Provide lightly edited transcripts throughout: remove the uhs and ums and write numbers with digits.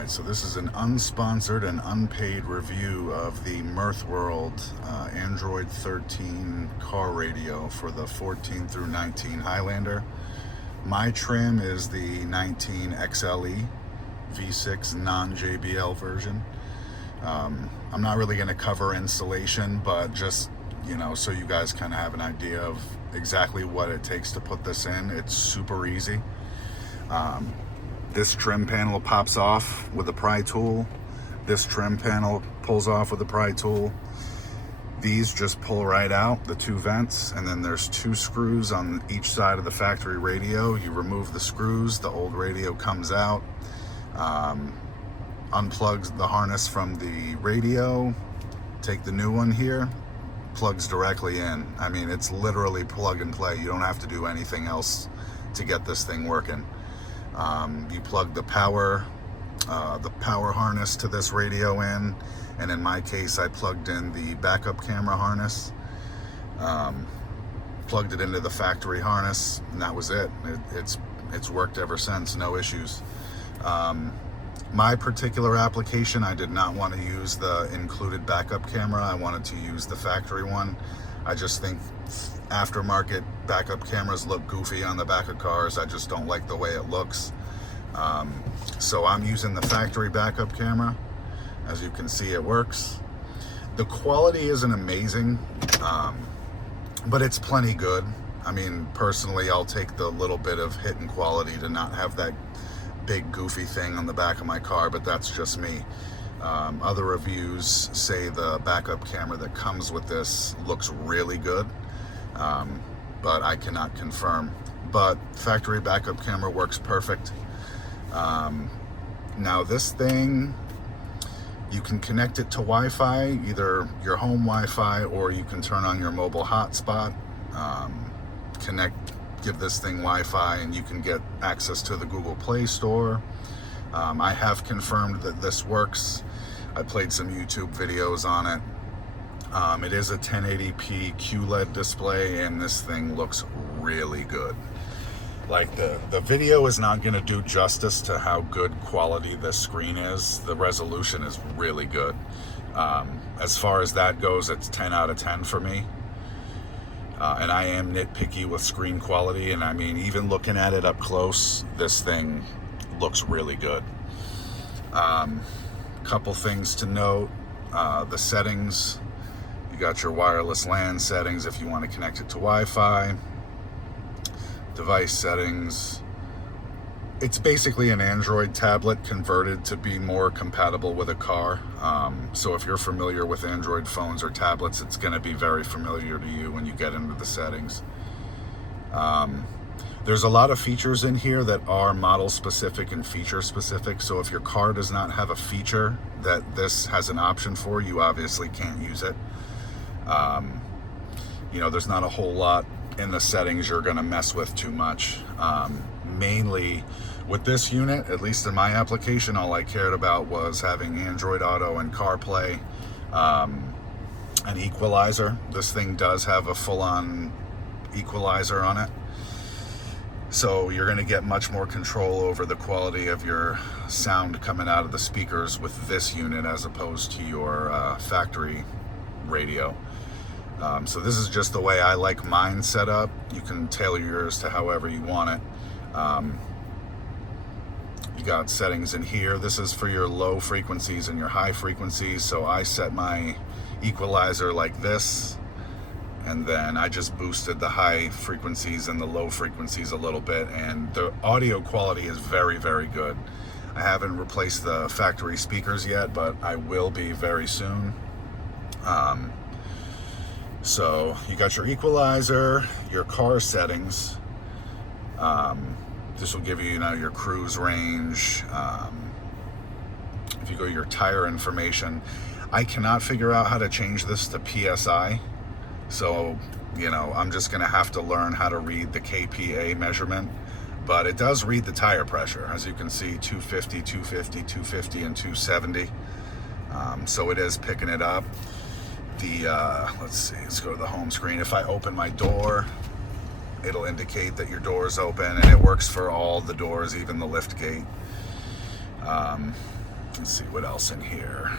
Alright, so this is an unsponsored and unpaid review of the Mirthworld Android 13 car radio for the 14 through 19 Highlander. My trim is the 19 XLE V6 non-JBL version. I'm not really going to cover installation, but just, so you guys kind of have an idea of exactly what it takes to put this in. It's super easy. This trim panel pops off with a pry tool. This trim panel pulls off with a pry tool. These just pull right out, the two vents, and then there's two screws on each side of the factory radio. You remove the screws, the old radio comes out, unplugs the harness from the radio, take the new one here, plugs directly in. I mean, it's literally plug and play. You don't have to do anything else to get this thing working. You plug the power harness to this radio in, and in my case I plugged in the backup camera harness, plugged it into the factory harness, and that was it. It's worked ever since, no issues. My particular application, I did not want to use the included backup camera. I wanted to use the factory one. I just think aftermarket backup cameras look goofy on the back of cars. I just don't like the way it looks. So I'm using the factory backup camera. As you can see, it works. The quality isn't amazing, but it's plenty good. I mean, personally, I'll take the little bit of hit in quality to not have that big goofy thing on the back of my car, but that's just me. Other reviews say the backup camera that comes with this looks really good, but I cannot confirm. But factory backup camera works perfect. Now this thing, you can connect it to Wi-Fi, either your home Wi-Fi, or you can turn on your mobile hotspot, give this thing Wi-Fi, and you can get access to the Google Play Store. I have confirmed that this works. I played some YouTube videos on it. It is a 1080p QLED display, and this thing looks really good. Like, the video is not going to do justice to how good quality this screen is. The resolution is really good. As far as that goes, it's 10 out of 10 for me. And I am nitpicky with screen quality, and I mean, even looking at it up close, this thing looks really good. Couple things to note. The settings, you got your wireless LAN settings if you want to connect it to Wi-Fi. Device settings. It's basically an Android tablet converted to be more compatible with a car. So if you're familiar with Android phones or tablets, it's going to be very familiar to you when you get into the settings. There's a lot of features in here that are model specific and feature specific. So if your car does not have a feature that this has an option for, you obviously can't use it. There's not a whole lot in the settings you're going to mess with too much. Mainly with this unit, at least in my application, all I cared about was having AndroidAuto and CarPlay, an equalizer. This thing does have a full-on equalizer on it, so you're going to get much more control over the quality of your sound coming out of the speakers with this unit as opposed to your factory radio. So this is just the way I like mine set up. You can tailor yours to however you want it. You got settings in here. This is for your low frequencies and your high frequencies. So I set my equalizer like this, and then I just boosted the high frequencies and the low frequencies a little bit, and the audio quality is very, very good. I haven't replaced the factory speakers yet, but I will be very soon. So you got your equalizer, your car settings. This will give you, your cruise range. If you go to your tire information, I cannot figure out how to change this to PSI. So, I'm just going to have to learn how to read the KPA measurement. But it does read the tire pressure. As you can see, 250, 250, 250, and 270. So it is picking it up. Let's go to the home screen. If I open my door, it'll indicate that your door is open, and it works for all the doors, even the lift gate. Let's see what else in here.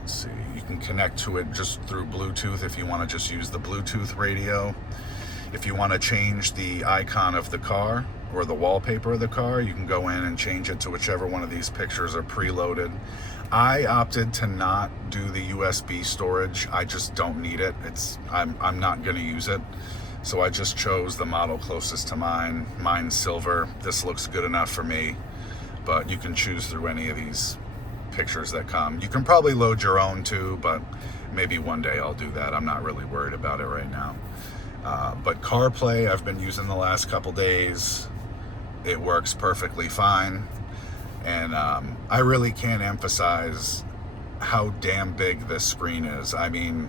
Let's see, you can connect to it just through Bluetooth if you want to just use the Bluetooth radio. If you want to change the icon of the car or the wallpaper of the car, you can go in and change it to whichever one of these pictures are preloaded. I opted to not do the USB storage. I just don't need it. I'm not going to use it. So I just chose the model closest to mine. Mine's silver. This looks good enough for me. But you can choose through any of these pictures that come. You can probably load your own too, but maybe one day I'll do that. I'm not really worried about it right now. But CarPlay, I've been using the last couple days. It works perfectly fine. And I really can't emphasize how damn big this screen is. I mean,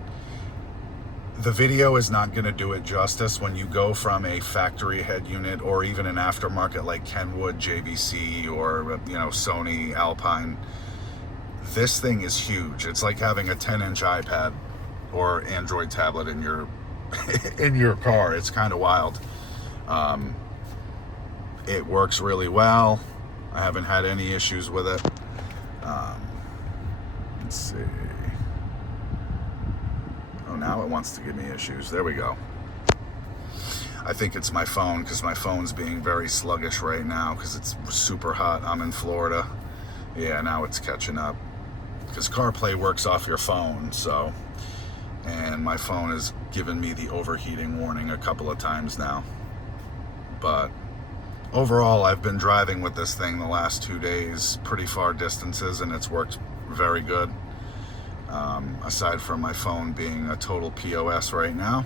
the video is not going to do it justice. When you go from a factory head unit or even an aftermarket like Kenwood, JVC, or Sony, Alpine, this thing is huge. It's like having a 10-inch iPad or Android tablet in your in your car. It's kind of wild. It works really well. I haven't had any issues with it. Let's see. Oh, now it wants to give me issues. There we go. I think it's my phone, because my phone's being very sluggish right now because it's super hot. I'm in Florida. Yeah, now it's catching up. Because CarPlay works off your phone, so. And my phone has given me the overheating warning a couple of times now. But overall, I've been driving with this thing the last 2 days, pretty far distances, and it's worked very good. Aside from my phone being a total POS right now,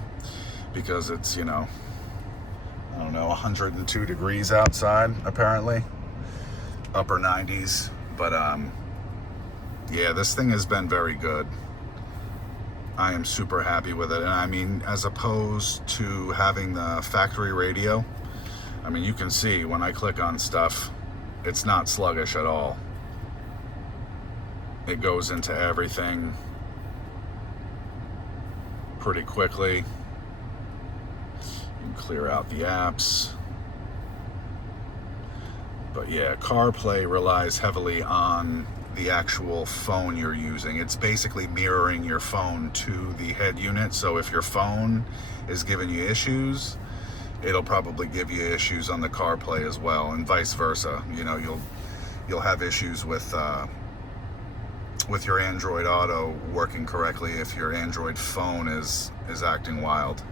because it's, I don't know, 102 degrees outside, apparently. Upper 90s. But, yeah, this thing has been very good. I am super happy with it. And I mean, as opposed to having the factory radio, I mean, you can see when I click on stuff, it's not sluggish at all. It goes into everything pretty quickly. You can clear out the apps. But yeah, CarPlay relies heavily on the actual phone you're using. It's basically mirroring your phone to the head unit. So if your phone is giving you issues, it'll probably give you issues on the CarPlay as well, and vice versa. You'll have issues with your AndroidAuto working correctly if your Android phone is acting wild.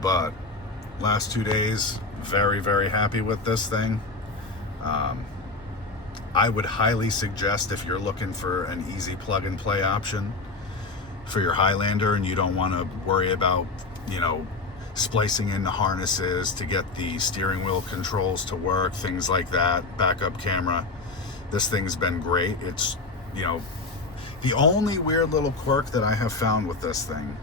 But last 2 days, very, very happy with this thing. I would highly suggest, if you're looking for an easy plug and play option for your Highlander and you don't want to worry about, splicing in the harnesses to get the steering wheel controls to work, things like that, backup camera, this thing's been great. It's, the only weird little quirk that I have found with this thing,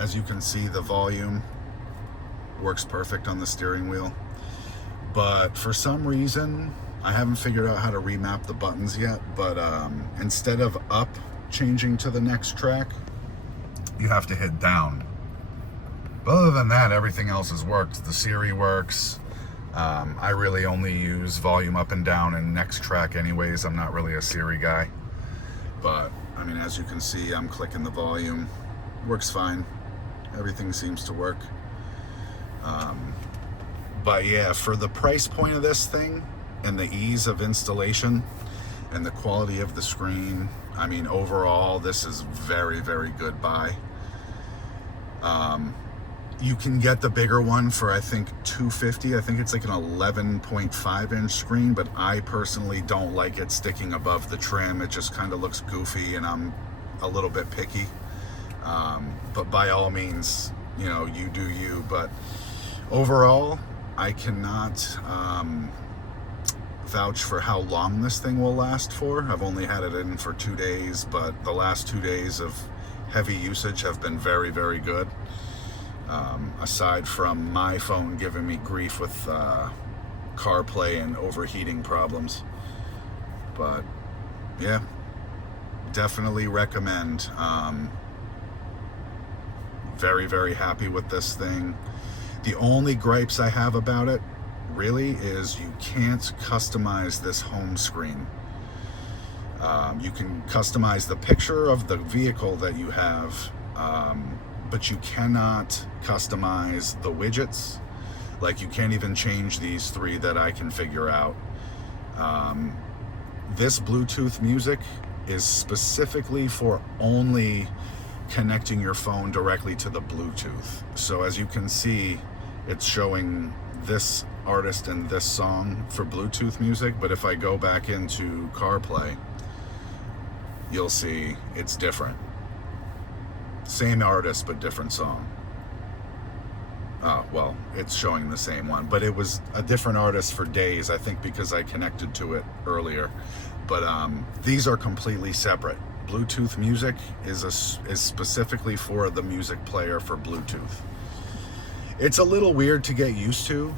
as you can see, the volume works perfect on the steering wheel. But for some reason, I haven't figured out how to remap the buttons yet, but instead of up changing to the next track, you have to hit down. But other than that, everything else has worked. The Siri works. I really only use volume up and down and next track anyways. I'm not really a Siri guy. But, I mean, as you can see, I'm clicking the volume. Works fine. Everything seems to work. But yeah, for the price point of this thing and the ease of installation and the quality of the screen, I mean, overall, this is very, very good buy. You can get the bigger one for, I think, $250. I think it's like an 11.5 inch screen, but I personally don't like it sticking above the trim. It just kind of looks goofy, and I'm a little bit picky. But by all means, you do you. But overall, I cannot vouch for how long this thing will last for. I've only had it in for 2 days, but the last 2 days of heavy usage have been very, very good. Aside from my phone giving me grief with CarPlay and overheating problems. But yeah, definitely recommend. Very, very happy with this thing. The only gripes I have about it really is you can't customize this home screen. You can customize the picture of the vehicle that you have, but you cannot customize the widgets. Like, you can't even change these 3 that I can figure out. This Bluetooth music is specifically for only connecting your phone directly to the Bluetooth. So as you can see, it's showing this artist and this song for Bluetooth music, but if I go back into CarPlay, you'll see it's different. Same artist, but different song. Well, it's showing the same one, but it was a different artist for days, I think, because I connected to it earlier. But these are completely separate. Bluetooth music is specifically for the music player for Bluetooth. It's a little weird to get used to.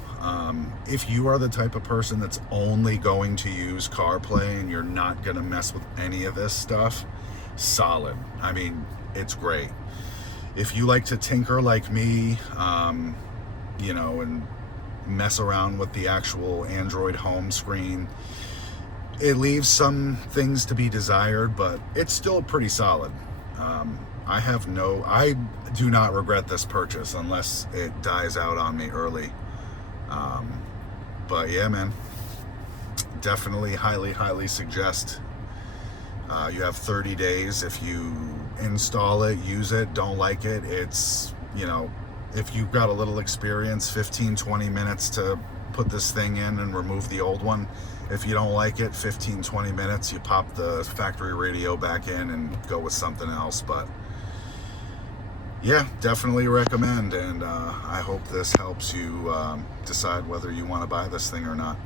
If you are the type of person that's only going to use CarPlay and you're not going to mess with any of this stuff, solid. I mean, it's great. If you like to tinker like me, you know, and mess around with the actual Android home screen, it leaves some things to be desired, but it's still pretty solid. I do not regret this purchase unless it dies out on me early. But yeah, man, definitely highly suggest. You have 30 days. If you install it, use it, don't like it, it's, you know, if you've got a little experience, 15-20 minutes to put this thing in and remove the old one. If you don't like it, 15-20 minutes, you pop the factory radio back in and go with something else. But yeah, definitely recommend, and I hope this helps you decide whether you want to buy this thing or not.